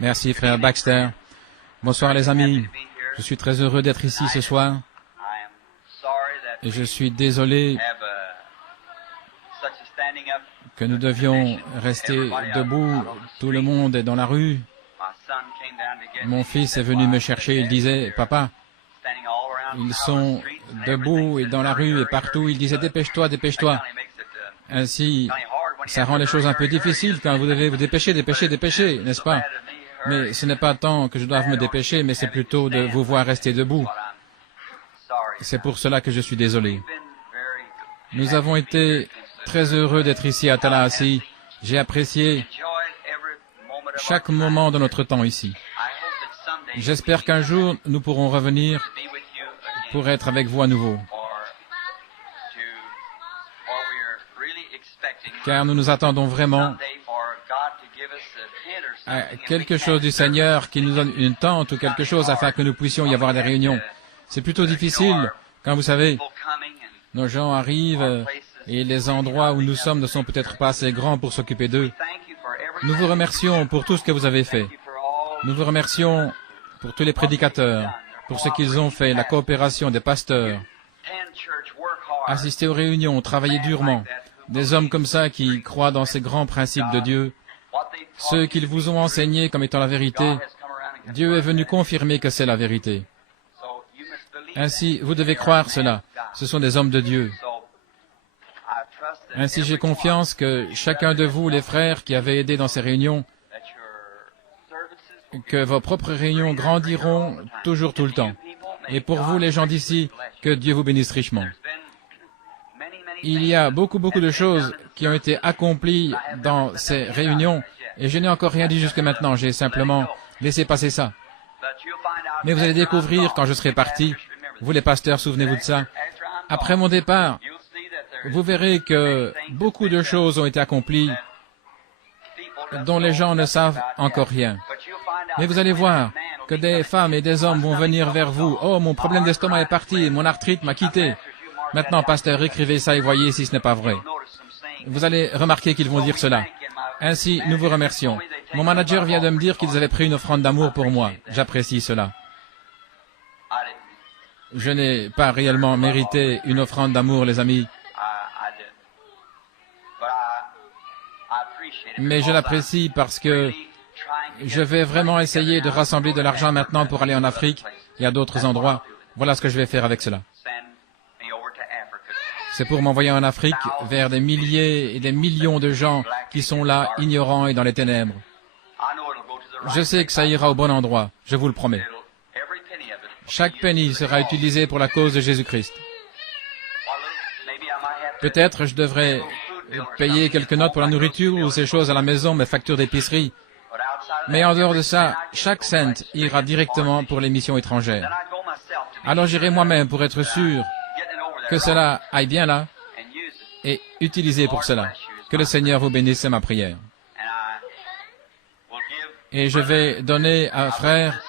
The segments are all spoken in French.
Merci, frère Baxter. Bonsoir, les amis. Je suis très heureux d'être ici ce soir. Et je suis désolé que nous devions rester debout. Tout le monde est dans la rue. Mon fils est venu me chercher. Il disait, « Papa, ils sont debout et dans la rue et partout. » Il disait, « Dépêche-toi, dépêche-toi. » Ainsi, ça rend les choses un peu difficiles quand vous devez vous dépêcher, n'est-ce pas? Mais ce n'est pas tant que je doive me dépêcher, mais c'est plutôt de vous voir rester debout. C'est pour cela que je suis désolé. Nous avons été très heureux d'être ici à Tallahassee. J'ai apprécié chaque moment de notre temps ici. J'espère qu'un jour, nous pourrons revenir pour être avec vous à nouveau. Car nous nous attendons vraiment à quelque chose du Seigneur qui nous donne une tente ou quelque chose afin que nous puissions y avoir des réunions. C'est plutôt difficile quand vous savez, nos gens arrivent et les endroits où nous sommes ne sont peut-être pas assez grands pour s'occuper d'eux. Nous vous remercions pour tout ce que vous avez fait. Nous vous remercions pour tous les prédicateurs, pour ce qu'ils ont fait, la coopération des pasteurs, assister aux réunions, travailler durement. Des hommes comme ça qui croient dans ces grands principes de Dieu, ceux qu'ils vous ont enseignés comme étant la vérité, Dieu est venu confirmer que c'est la vérité. Ainsi, vous devez croire cela. Ce sont des hommes de Dieu. Ainsi, j'ai confiance que chacun de vous, les frères qui avez aidé dans ces réunions, que vos propres réunions grandiront toujours tout le temps. Et pour vous, les gens d'ici, que Dieu vous bénisse richement. Il y a beaucoup de choses qui ont été accomplies dans ces réunions, et je n'ai encore rien dit jusque maintenant, j'ai simplement laissé passer ça. Mais vous allez découvrir quand je serai parti, vous les pasteurs, souvenez-vous de ça, après mon départ, vous verrez que beaucoup de choses ont été accomplies dont les gens ne savent encore rien. Mais vous allez voir que des femmes et des hommes vont venir vers vous. « Oh, mon problème d'estomac est parti, mon arthrite m'a quitté. » Maintenant, pasteur, écrivez ça et voyez si ce n'est pas vrai. Vous allez remarquer qu'ils vont dire cela. Ainsi, nous vous remercions. Mon manager vient de me dire qu'ils avaient pris une offrande d'amour pour moi. J'apprécie cela. Je n'ai pas réellement mérité une offrande d'amour, les amis. Mais je l'apprécie parce que je vais vraiment essayer de rassembler de l'argent maintenant pour aller en Afrique et à d'autres endroits. Voilà ce que je vais faire avec cela. C'est pour m'envoyer en Afrique vers des milliers et des millions de gens qui sont là, ignorants et dans les ténèbres. Je sais que ça ira au bon endroit, je vous le promets. Chaque penny sera utilisé pour la cause de Jésus-Christ. Peut-être je devrais payer quelques notes pour la nourriture ou ces choses à la maison, mes factures d'épicerie. Mais en dehors de ça, chaque cent ira directement pour les missions étrangères. Alors j'irai moi-même pour être sûr que cela aille bien là et utilisé pour cela. Que le Seigneur vous bénisse, c'est ma prière. Et je vais donner à un frère,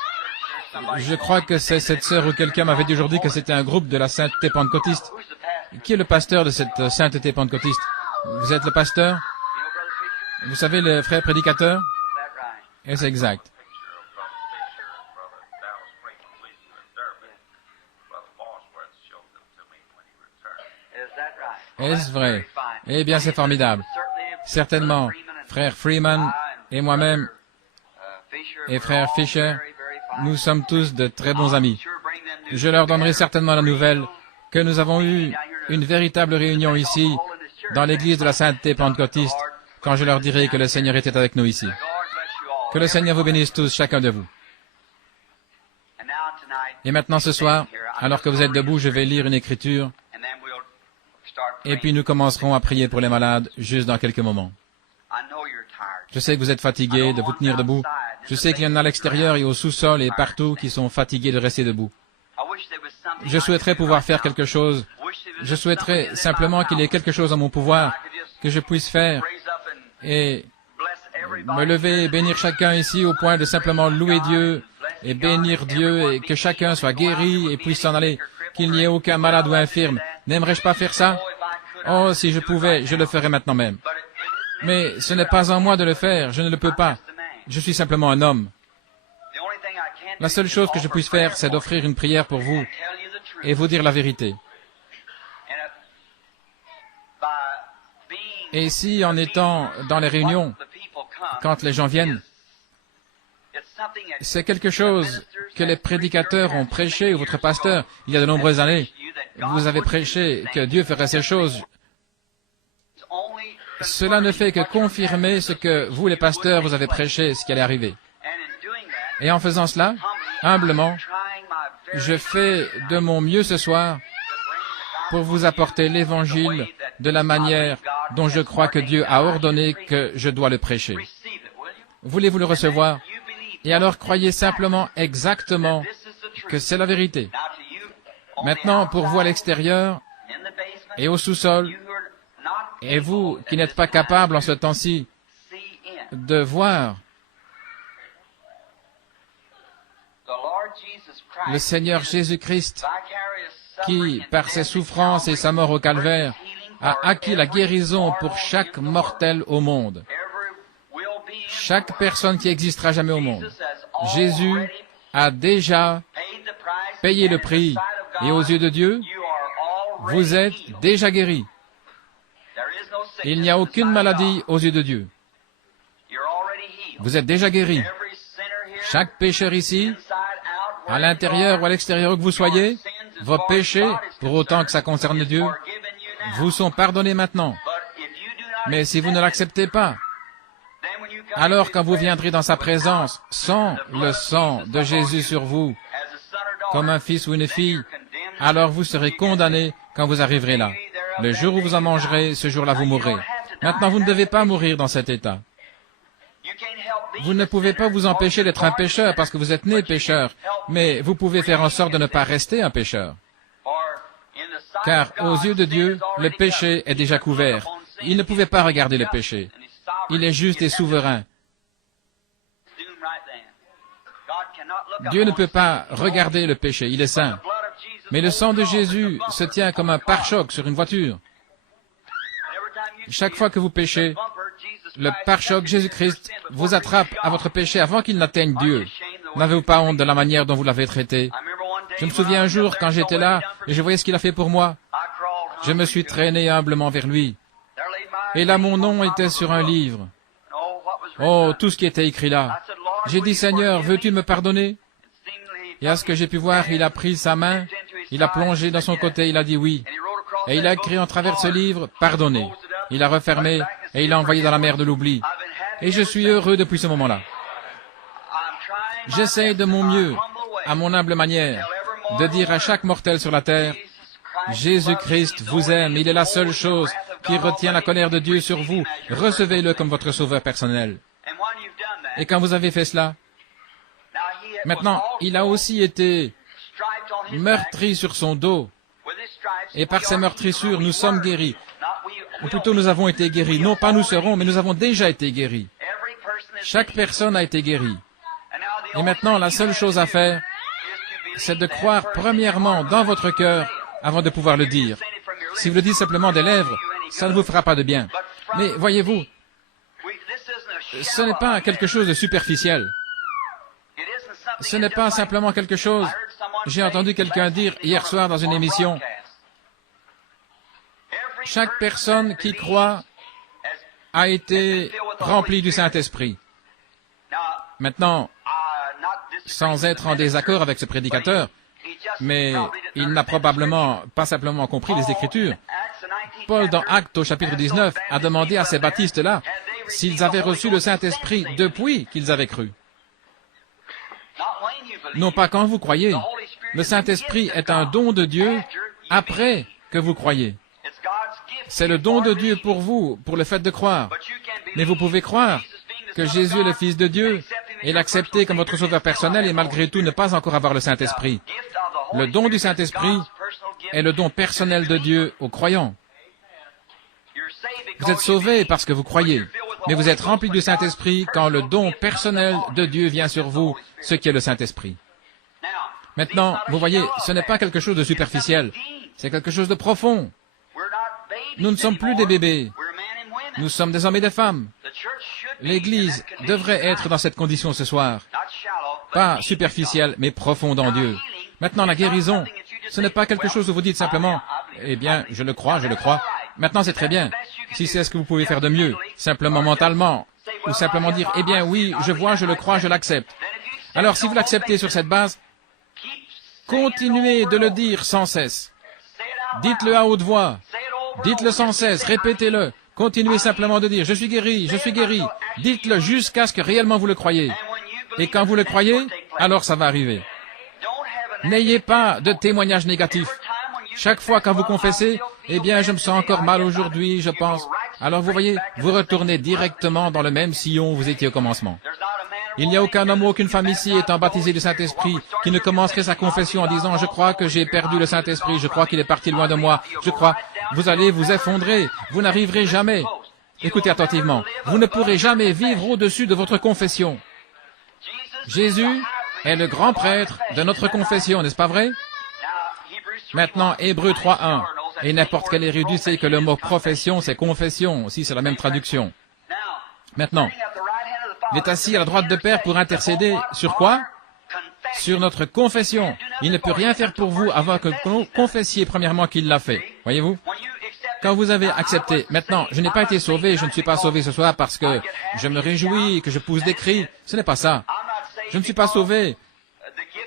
je crois que c'est cette sœur ou quelqu'un m'avait dit aujourd'hui que c'était un groupe de la sainteté pentecôtiste. Qui est le pasteur de cette sainteté pentecôtiste? Vous êtes le pasteur? Vous savez, le frère prédicateur? Et c'est exact. Est-ce vrai? Eh bien, c'est formidable. Certainement, frère Freeman et moi-même et frère Fisher, nous sommes tous de très bons amis. Je leur donnerai certainement la nouvelle que nous avons eu une véritable réunion ici, dans l'église de la sainteté pentecôtiste, quand je leur dirai que le Seigneur était avec nous ici. Que le Seigneur vous bénisse tous, chacun de vous. Et maintenant, ce soir, alors que vous êtes debout, je vais lire une écriture, et puis nous commencerons à prier pour les malades, juste dans quelques moments. Je sais que vous êtes fatigués de vous tenir debout. Je sais qu'il y en a à l'extérieur et au sous-sol et partout qui sont fatigués de rester debout. Je souhaiterais pouvoir faire quelque chose. Je souhaiterais simplement qu'il y ait quelque chose en mon pouvoir que je puisse faire et me lever et bénir chacun ici au point de simplement louer Dieu et bénir Dieu et que chacun soit guéri et puisse s'en aller, qu'il n'y ait aucun malade ou infirme. N'aimerais-je pas faire ça? Oh, si je pouvais, je le ferais maintenant même. Mais ce n'est pas en moi de le faire, je ne le peux pas. Je suis simplement un homme. La seule chose que je puisse faire, c'est d'offrir une prière pour vous et vous dire la vérité. Et si, en étant dans les réunions, quand les gens viennent, c'est quelque chose que les prédicateurs ont prêché, ou votre pasteur, il y a de nombreuses années, vous avez prêché que Dieu ferait ces choses. Cela ne fait que confirmer ce que vous, les pasteurs, vous avez prêché, ce qui allait arriver. Et en faisant cela, humblement, je fais de mon mieux ce soir pour vous apporter l'Évangile de la manière dont je crois que Dieu a ordonné que je dois le prêcher. Voulez-vous le recevoir? Et alors croyez simplement exactement que c'est la vérité. Maintenant, pour vous à l'extérieur et au sous-sol, et vous qui n'êtes pas capable en ce temps-ci de voir le Seigneur Jésus-Christ, qui, par ses souffrances et sa mort au calvaire, a acquis la guérison pour chaque mortel au monde. Chaque personne qui existera jamais au monde. Jésus a déjà payé le prix, et aux yeux de Dieu, vous êtes déjà guéris. Il n'y a aucune maladie aux yeux de Dieu. Vous êtes déjà guéris. Chaque pécheur ici, à l'intérieur ou à l'extérieur que vous soyez, vos péchés, pour autant que ça concerne Dieu, vous sont pardonnés maintenant. Mais si vous ne l'acceptez pas, alors quand vous viendrez dans sa présence, sans le sang de Jésus sur vous, comme un fils ou une fille, alors vous serez condamnés quand vous arriverez là. Le jour où vous en mangerez, ce jour-là vous mourrez. Maintenant, vous ne devez pas mourir dans cet état. Vous ne pouvez pas vous empêcher d'être un pécheur parce que vous êtes né pécheur, mais vous pouvez faire en sorte de ne pas rester un pécheur. Car aux yeux de Dieu, le péché est déjà couvert. Il ne pouvait pas regarder le péché. Il est juste et souverain. Dieu ne peut pas regarder le péché, il est saint. Mais le sang de Jésus se tient comme un pare-choc sur une voiture. Chaque fois que vous péchez, le pare-choc Jésus-Christ vous attrape à votre péché avant qu'il n'atteigne Dieu. N'avez-vous pas honte de la manière dont vous l'avez traité? Je me souviens un jour quand j'étais là et je voyais ce qu'il a fait pour moi. Je me suis traîné humblement vers lui. Et là, mon nom était sur un livre. Oh, tout ce qui était écrit là. J'ai dit, Seigneur, veux-tu me pardonner? Et à ce que j'ai pu voir, il a pris sa main, il a plongé dans son côté, il a dit oui. Et il a écrit en travers ce livre, pardonnez. Il a refermé et il l'a envoyé dans la mer de l'oubli. Et je suis heureux depuis ce moment-là. J'essaie de mon mieux, à mon humble manière, de dire à chaque mortel sur la terre, Jésus-Christ vous aime, il est la seule chose qui retient la colère de Dieu sur vous. Recevez-le comme votre sauveur personnel. Et quand vous avez fait cela, maintenant, il a aussi été meurtri sur son dos. Et par ces meurtrissures, nous sommes guéris. Ou plutôt, nous avons été guéris. Non pas nous serons, mais nous avons déjà été guéris. Chaque personne a été guérie. Et maintenant, la seule chose à faire, c'est de croire premièrement dans votre cœur avant de pouvoir le dire. Si vous le dites simplement des lèvres, ça ne vous fera pas de bien. Mais voyez-vous, ce n'est pas quelque chose de superficiel. Ce n'est pas simplement quelque chose... J'ai entendu quelqu'un dire hier soir dans une émission, chaque personne qui croit a été remplie du Saint-Esprit. Maintenant, sans être en désaccord avec ce prédicateur, mais il n'a probablement pas simplement compris les Écritures. Paul, dans Actes au chapitre 19, a demandé à ces baptistes-là s'ils avaient reçu le Saint-Esprit depuis qu'ils avaient cru. Non pas quand vous croyez. Le Saint-Esprit est un don de Dieu après que vous croyez. C'est le don de Dieu pour vous, pour le fait de croire. Mais vous pouvez croire que Jésus est le Fils de Dieu et l'accepter comme votre sauveur personnel et malgré tout ne pas encore avoir le Saint-Esprit. Le don du Saint-Esprit est le don personnel de Dieu aux croyants. Vous êtes sauvés parce que vous croyez, mais vous êtes remplis du Saint-Esprit quand le don personnel de Dieu vient sur vous, ce qui est le Saint-Esprit. Maintenant, vous voyez, ce n'est pas quelque chose de superficiel, c'est quelque chose de profond. Nous ne sommes plus des bébés. Nous sommes des hommes et des femmes. L'Église devrait être dans cette condition ce soir. Pas superficielle, mais profonde en Dieu. Maintenant, la guérison, ce n'est pas quelque chose où vous dites simplement, eh bien, je le crois, je le crois. Maintenant, c'est très bien. Si c'est ce que vous pouvez faire de mieux, simplement mentalement, ou simplement dire, eh bien, oui, je vois, je le crois, je l'accepte. Alors, si vous l'acceptez sur cette base, continuez de le dire sans cesse. Dites-le à haute voix. Dites-le sans cesse, répétez-le. Continuez simplement de dire, je suis guéri, je suis guéri. Dites-le jusqu'à ce que réellement vous le croyez. Et quand vous le croyez, alors ça va arriver. N'ayez pas de témoignages négatifs. Chaque fois quand vous confessez, eh bien, je me sens encore mal aujourd'hui, je pense. Alors vous voyez, vous retournez directement dans le même sillon où vous étiez au commencement. Il n'y a aucun homme ou aucune femme ici étant baptisé du Saint-Esprit qui ne commencerait sa confession en disant « Je crois que j'ai perdu le Saint-Esprit, je crois qu'il est parti loin de moi, je crois... » Vous allez vous effondrer, vous n'arriverez jamais. Écoutez attentivement, vous ne pourrez jamais vivre au-dessus de votre confession. Jésus est le grand prêtre de notre confession, n'est-ce pas vrai? Maintenant, Hébreux 3.1. Et n'importe quel érudit sait que le mot profession, c'est confession, aussi c'est la même traduction. Maintenant, il est assis à la droite de Père pour intercéder sur quoi? Sur notre confession. Il ne peut rien faire pour vous avant que vous confessiez premièrement qu'il l'a fait. Voyez-vous? Quand vous avez accepté, maintenant, je n'ai pas été sauvé, je ne suis pas sauvé ce soir parce que je me réjouis, que je pousse des cris. Ce n'est pas ça. Je ne suis pas sauvé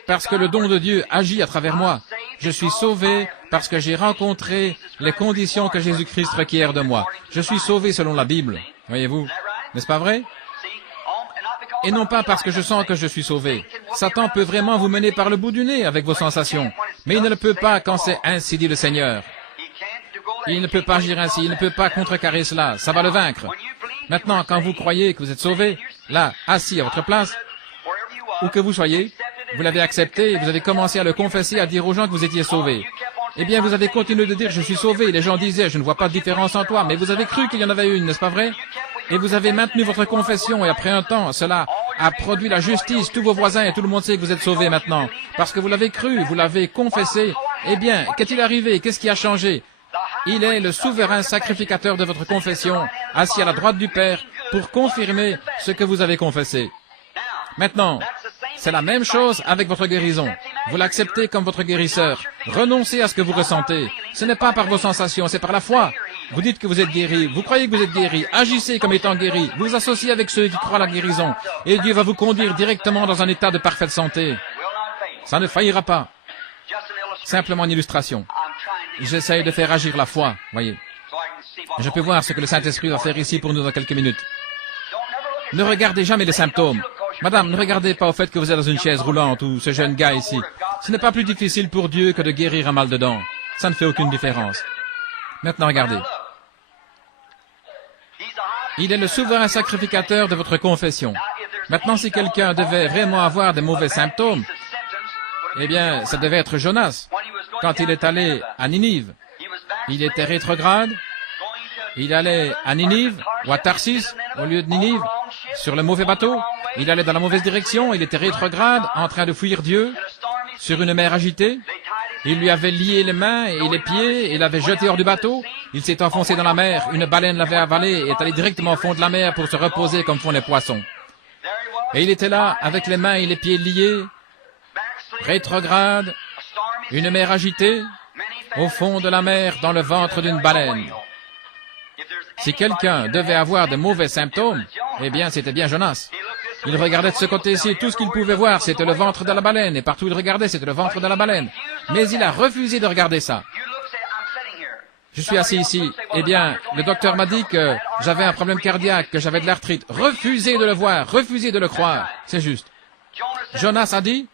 parce que le don de Dieu agit à travers moi. Je suis sauvé parce que j'ai rencontré les conditions que Jésus-Christ requiert de moi. Je suis sauvé selon la Bible. Voyez-vous? N'est-ce pas vrai? Et non pas parce que je sens que je suis sauvé. Satan peut vraiment vous mener par le bout du nez avec vos sensations. Mais il ne le peut pas quand c'est ainsi dit le Seigneur. Il ne peut pas agir ainsi, il ne peut pas contrecarrer cela. Ça va le vaincre. Maintenant, quand vous croyez que vous êtes sauvé, là, assis à votre place, où que vous soyez, vous l'avez accepté, vous avez commencé à le confesser, à dire aux gens que vous étiez sauvés. Eh bien, vous avez continué de dire, je suis sauvé. Les gens disaient, je ne vois pas de différence en toi, mais vous avez cru qu'il y en avait une, n'est-ce pas vrai? Et vous avez maintenu votre confession, et après un temps, cela a produit la justice. Tous vos voisins et tout le monde sait que vous êtes sauvés maintenant. Parce que vous l'avez cru, vous l'avez confessé. Eh bien, qu'est-il arrivé? Qu'est-ce qui a changé? Il est le souverain sacrificateur de votre confession, assis à la droite du Père, pour confirmer ce que vous avez confessé. Maintenant, c'est la même chose avec votre guérison. Vous l'acceptez comme votre guérisseur. Renoncez à ce que vous ressentez. Ce n'est pas par vos sensations, c'est par la foi. Vous dites que vous êtes guéri, vous croyez que vous êtes guéri, agissez comme étant guéri, vous vous associez avec ceux qui croient à la guérison, et Dieu va vous conduire directement dans un état de parfaite santé. Ça ne faillira pas. Simplement une illustration. J'essaye de faire agir la foi, voyez. Je peux voir ce que le Saint-Esprit va faire ici pour nous dans quelques minutes. Ne regardez jamais les symptômes. Madame, ne regardez pas au fait que vous êtes dans une chaise roulante ou ce jeune gars ici. Ce n'est pas plus difficile pour Dieu que de guérir un mal de dents. Ça ne fait aucune différence. Maintenant, regardez. Il est le souverain sacrificateur de votre confession. Maintenant, si quelqu'un devait vraiment avoir de mauvais symptômes, eh bien, ça devait être Jonas. Quand il est allé à Ninive, il était rétrograde. Il allait à Ninive ou à Tarsis au lieu de Ninive, sur le mauvais bateau. Il allait dans la mauvaise direction, il était rétrograde, en train de fuir Dieu, sur une mer agitée. Il lui avait lié les mains et les pieds, et l'avait jeté hors du bateau. Il s'est enfoncé dans la mer, une baleine l'avait avalé et est allé directement au fond de la mer pour se reposer comme font les poissons. Et il était là, avec les mains et les pieds liés, rétrograde, une mer agitée, au fond de la mer, dans le ventre d'une baleine. Si quelqu'un devait avoir de mauvais symptômes, eh bien, c'était bien Jonas. Il regardait de ce côté-ci, tout ce qu'il pouvait voir, c'était le ventre de la baleine, et partout où il regardait, c'était le ventre de la baleine. Mais il a refusé de regarder ça. Je suis assis ici. Eh bien, le docteur m'a dit que j'avais un problème cardiaque, que j'avais de l'arthrite. Refusez de le voir, refusez de le croire. C'est juste. Jonas a dit,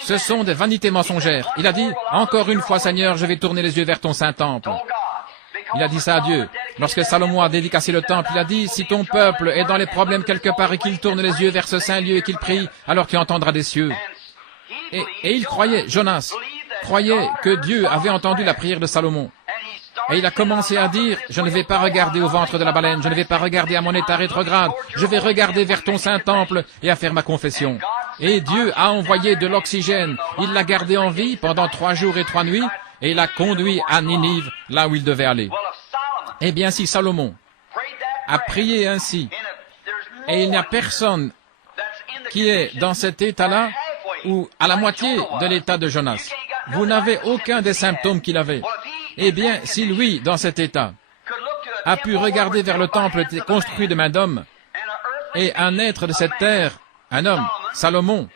ce sont des vanités mensongères. Il a dit, encore une fois, Seigneur, je vais tourner les yeux vers ton Saint-Temple. Il a dit ça à Dieu. Lorsque Salomon a dédicacé le temple, il a dit, si ton peuple est dans les problèmes quelque part et qu'il tourne les yeux vers ce saint lieu et qu'il prie, alors tu entendras des cieux. Et il croyait, Jonas, croyait que Dieu avait entendu la prière de Salomon. Et il a commencé à dire, je ne vais pas regarder au ventre de la baleine, je ne vais pas regarder à mon état rétrograde, je vais regarder vers ton Saint-Temple et à faire ma confession. Et Dieu a envoyé de l'oxygène, il l'a gardé en vie pendant 3 jours et 3 nuits, et l'a conduit à Ninive, là où il devait aller. Eh bien, si Salomon à prier ainsi. Et il n'y a personne qui est dans cet état-là ou à la moitié de l'état de Jonas. Vous n'avez aucun des symptômes qu'il avait. Eh bien, si lui, dans cet état, a pu regarder vers le temple construit de main d'homme et un être de cette terre, un homme, Salomon,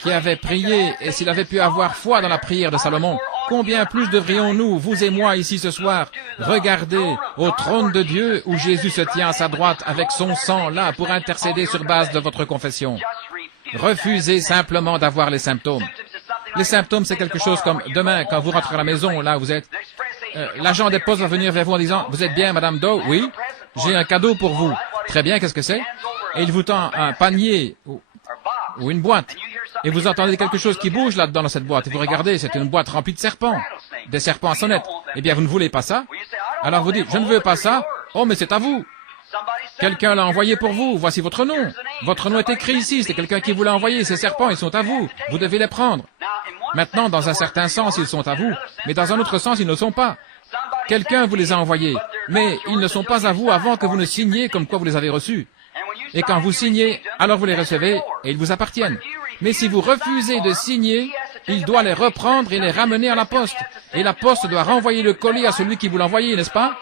qui avait prié, et s'il avait pu avoir foi dans la prière de Salomon, combien plus devrions-nous, vous et moi, ici ce soir, regarder au trône de Dieu où Jésus se tient à sa droite avec son sang là pour intercéder sur base de votre confession. Refusez simplement d'avoir les symptômes. Les symptômes, c'est quelque chose comme demain, quand vous rentrez à la maison, là où vous êtes, l'agent des postes va venir vers vous en disant, vous êtes bien, Madame Doe? Oui, j'ai un cadeau pour vous. Très bien, qu'est-ce que c'est? Et il vous tend un panier ou une boîte. Et vous entendez quelque chose qui bouge là-dedans dans cette boîte. Et vous regardez, c'est une boîte remplie de serpents. Des serpents à sonnette. Eh bien, vous ne voulez pas ça? Alors vous dites, je ne veux pas ça. Oh, mais c'est à vous. Quelqu'un l'a envoyé pour vous. Voici votre nom. Votre nom est écrit ici. C'est quelqu'un qui vous l'a envoyé. Ces serpents, ils sont à vous. Vous devez les prendre. Maintenant, dans un certain sens, ils sont à vous. Mais dans un autre sens, ils ne sont pas. Quelqu'un vous les a envoyés. Mais ils ne sont pas à vous avant que vous ne signiez comme quoi vous les avez reçus. Et quand vous signez, alors vous les recevez et ils vous appartiennent. Mais si vous refusez de signer, il doit les reprendre et les ramener à la poste. Et la poste doit renvoyer le colis à celui qui vous l'a envoyé, n'est-ce pas?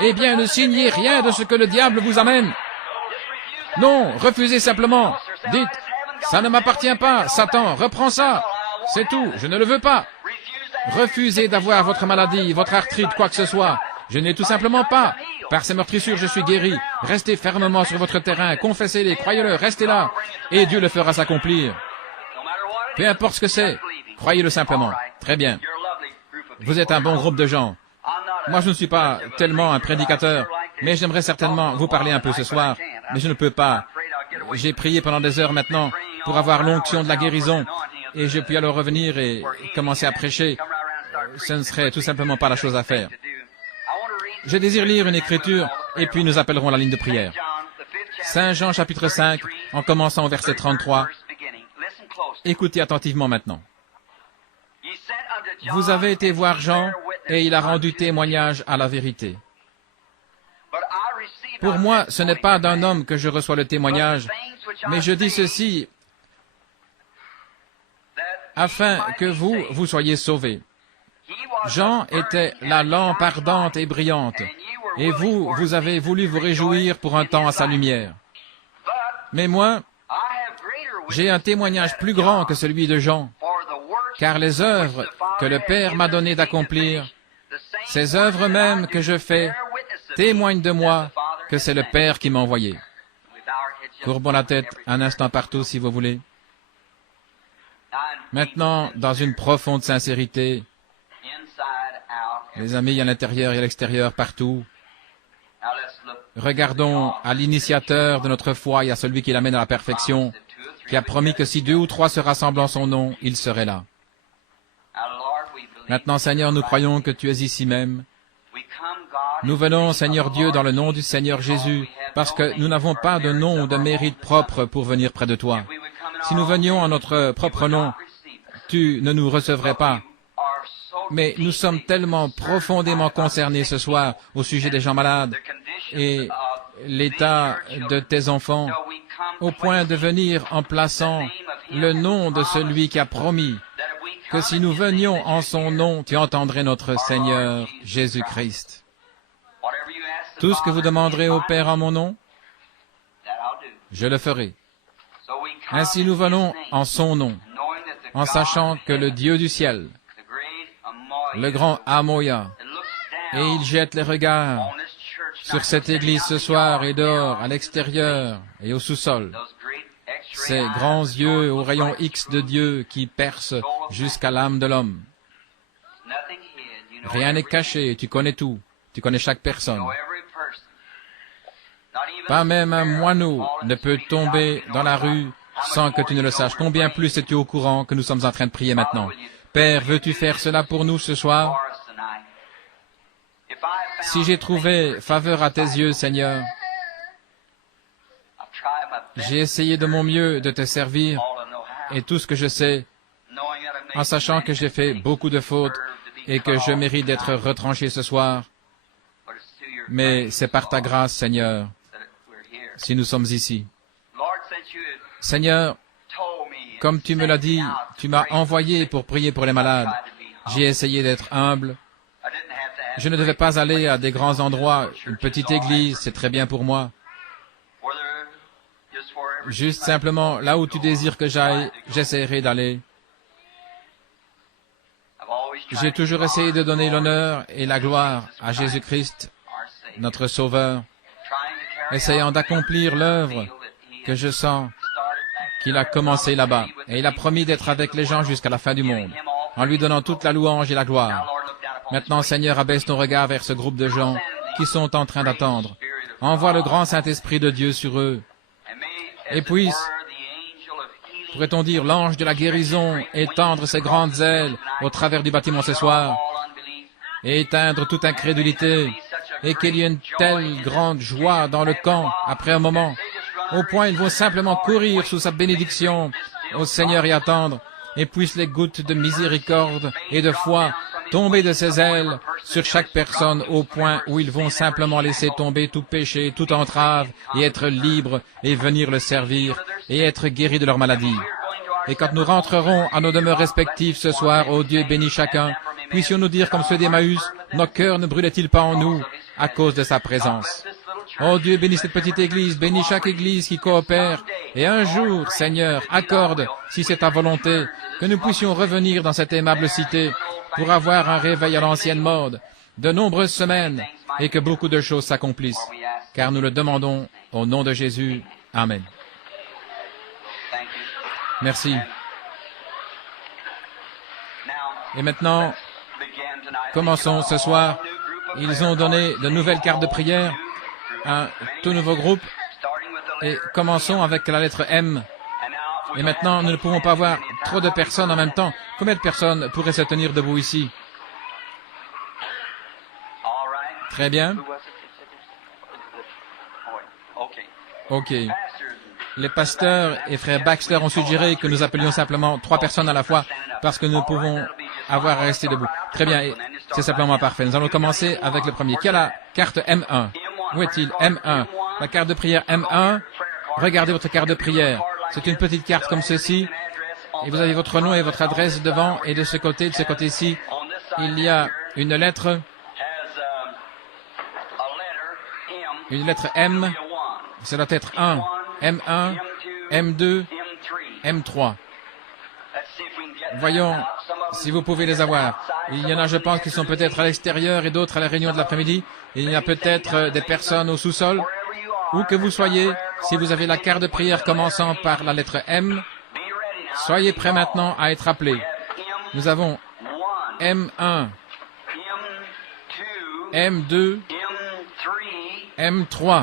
Eh bien, ne signez rien de ce que le diable vous amène. Non, refusez simplement. Dites, ça ne m'appartient pas, Satan, reprends ça. C'est tout, je ne le veux pas. Refusez d'avoir votre maladie, votre arthrite, quoi que ce soit. Je n'ai tout simplement pas. Par ces meurtrissures, je suis guéri. Restez fermement sur votre terrain, confessez-les, croyez-le, restez là. Et Dieu le fera s'accomplir. Peu importe ce que c'est, croyez-le simplement. Très bien. Vous êtes un bon groupe de gens. Moi, je ne suis pas tellement un prédicateur, mais j'aimerais certainement vous parler un peu ce soir, mais je ne peux pas. J'ai prié pendant des heures maintenant pour avoir l'onction de la guérison, et je puis alors revenir et commencer à prêcher. Ce ne serait tout simplement pas la chose à faire. Je désire lire une écriture, et puis nous appellerons la ligne de prière. Saint Jean chapitre 5, en commençant au verset 33. Écoutez attentivement maintenant. Vous avez été voir Jean, et il a rendu témoignage à la vérité. Pour moi, ce n'est pas d'un homme que je reçois le témoignage, mais je dis ceci afin que vous soyez sauvés. Jean était la lampe ardente et brillante, et vous avez voulu vous réjouir pour un temps à sa lumière. Mais moi, j'ai un témoignage plus grand que celui de Jean, car les œuvres que le Père m'a donné d'accomplir, ces œuvres mêmes que je fais, témoignent de moi que c'est le Père qui m'a envoyé. Courbons la tête un instant partout si vous voulez. Maintenant, dans une profonde sincérité, les amis à l'intérieur et à l'extérieur, partout, regardons à l'initiateur de notre foi et à celui qui l'amène à la perfection, qui a promis que si 2 ou 3 se rassemblent en son nom, il serait là. Maintenant, Seigneur, nous croyons que tu es ici même. Nous venons, Seigneur Dieu, dans le nom du Seigneur Jésus, parce que nous n'avons pas de nom ou de mérite propre pour venir près de toi. Si nous venions en notre propre nom, tu ne nous recevrais pas. Mais nous sommes tellement profondément concernés ce soir au sujet des gens malades et l'état de tes enfants, au point de venir en plaçant le nom de celui qui a promis que si nous venions en son nom, tu entendrais notre Seigneur Jésus-Christ. Tout ce que vous demanderez au Père en mon nom, je le ferai. Ainsi nous venons en son nom, en sachant que le Dieu du ciel, le grand Amoya, et il jette les regards sur cette église ce soir et dehors, à l'extérieur et au sous-sol. Ces grands yeux au rayon X de Dieu qui percent jusqu'à l'âme de l'homme. Rien n'est caché, tu connais tout, tu connais chaque personne. Pas même un moineau ne peut tomber dans la rue sans que tu ne le saches. Combien plus es-tu au courant que nous sommes en train de prier maintenant? Père, veux-tu faire cela pour nous ce soir? Si j'ai trouvé faveur à tes yeux, Seigneur, j'ai essayé de mon mieux de te servir, et tout ce que je sais, en sachant que j'ai fait beaucoup de fautes et que je mérite d'être retranché ce soir, mais c'est par ta grâce, Seigneur, si nous sommes ici. Seigneur, comme tu me l'as dit, tu m'as envoyé pour prier pour les malades. J'ai essayé d'être humble. Je ne devais pas aller à des grands endroits. Une petite église, c'est très bien pour moi. Juste simplement, là où tu désires que j'aille, j'essaierai d'aller. J'ai toujours essayé de donner l'honneur et la gloire à Jésus-Christ, notre Sauveur, essayant d'accomplir l'œuvre que je sens qu'il a commencé là-bas. Et il a promis d'être avec les gens jusqu'à la fin du monde, en lui donnant toute la louange et la gloire. Maintenant, Seigneur, abaisse ton regard vers ce groupe de gens qui sont en train d'attendre. Envoie le grand Saint-Esprit de Dieu sur eux. Et puisse, pourrait-on dire, l'ange de la guérison étendre ses grandes ailes au travers du bâtiment ce soir et éteindre toute incrédulité, et qu'il y ait une telle grande joie dans le camp après un moment, au point ils vont simplement courir sous sa bénédiction au Seigneur et attendre, et puissent les gouttes de miséricorde et de foi tomber de ses ailes sur chaque personne au point où ils vont simplement laisser tomber tout péché, toute entrave, et être libres et venir le servir et être guéris de leur maladie. Et quand nous rentrerons à nos demeures respectives ce soir, ô Dieu bénis chacun, puissions-nous dire comme ceux d'Emmaüs, nos cœurs ne brûlaient-ils pas en nous à cause de sa présence. Oh Dieu, bénis cette petite église, bénis chaque église qui coopère, et un jour, Seigneur, accorde, si c'est ta volonté, que nous puissions revenir dans cette aimable cité pour avoir un réveil à l'ancienne mode, de nombreuses semaines, et que beaucoup de choses s'accomplissent, car nous le demandons au nom de Jésus. Amen. Merci. Et maintenant, commençons ce soir. Ils ont donné de nouvelles cartes de prière à un tout nouveau groupe. Et commençons avec la lettre M. Et maintenant, nous ne pouvons pas voir trop de personnes en même temps. Combien de personnes pourraient se tenir debout ici? Très bien. OK. Les pasteurs et frères Baxter ont suggéré que nous appelions simplement 3 personnes à la fois parce que nous pouvons avoir à rester debout. Très bien, c'est simplement parfait. Nous allons commencer avec le premier. Qui a la carte M1? Où est-il? M1. La carte de prière M1. Regardez votre carte de prière. C'est une petite carte comme ceci. Et vous avez votre nom et votre adresse devant. Et de ce côté-ci, il y a une lettre. Une lettre M. Ça doit être 1. M1, M2, M3. Voyons si vous pouvez les avoir. Il y en a, je pense, qui sont peut-être à l'extérieur et d'autres à la réunion de l'après-midi. Il y a peut-être des personnes au sous-sol. Où que vous soyez, si vous avez la carte de prière commençant par la lettre M, soyez prêts maintenant à être appelés. Nous avons M1, M2, M3.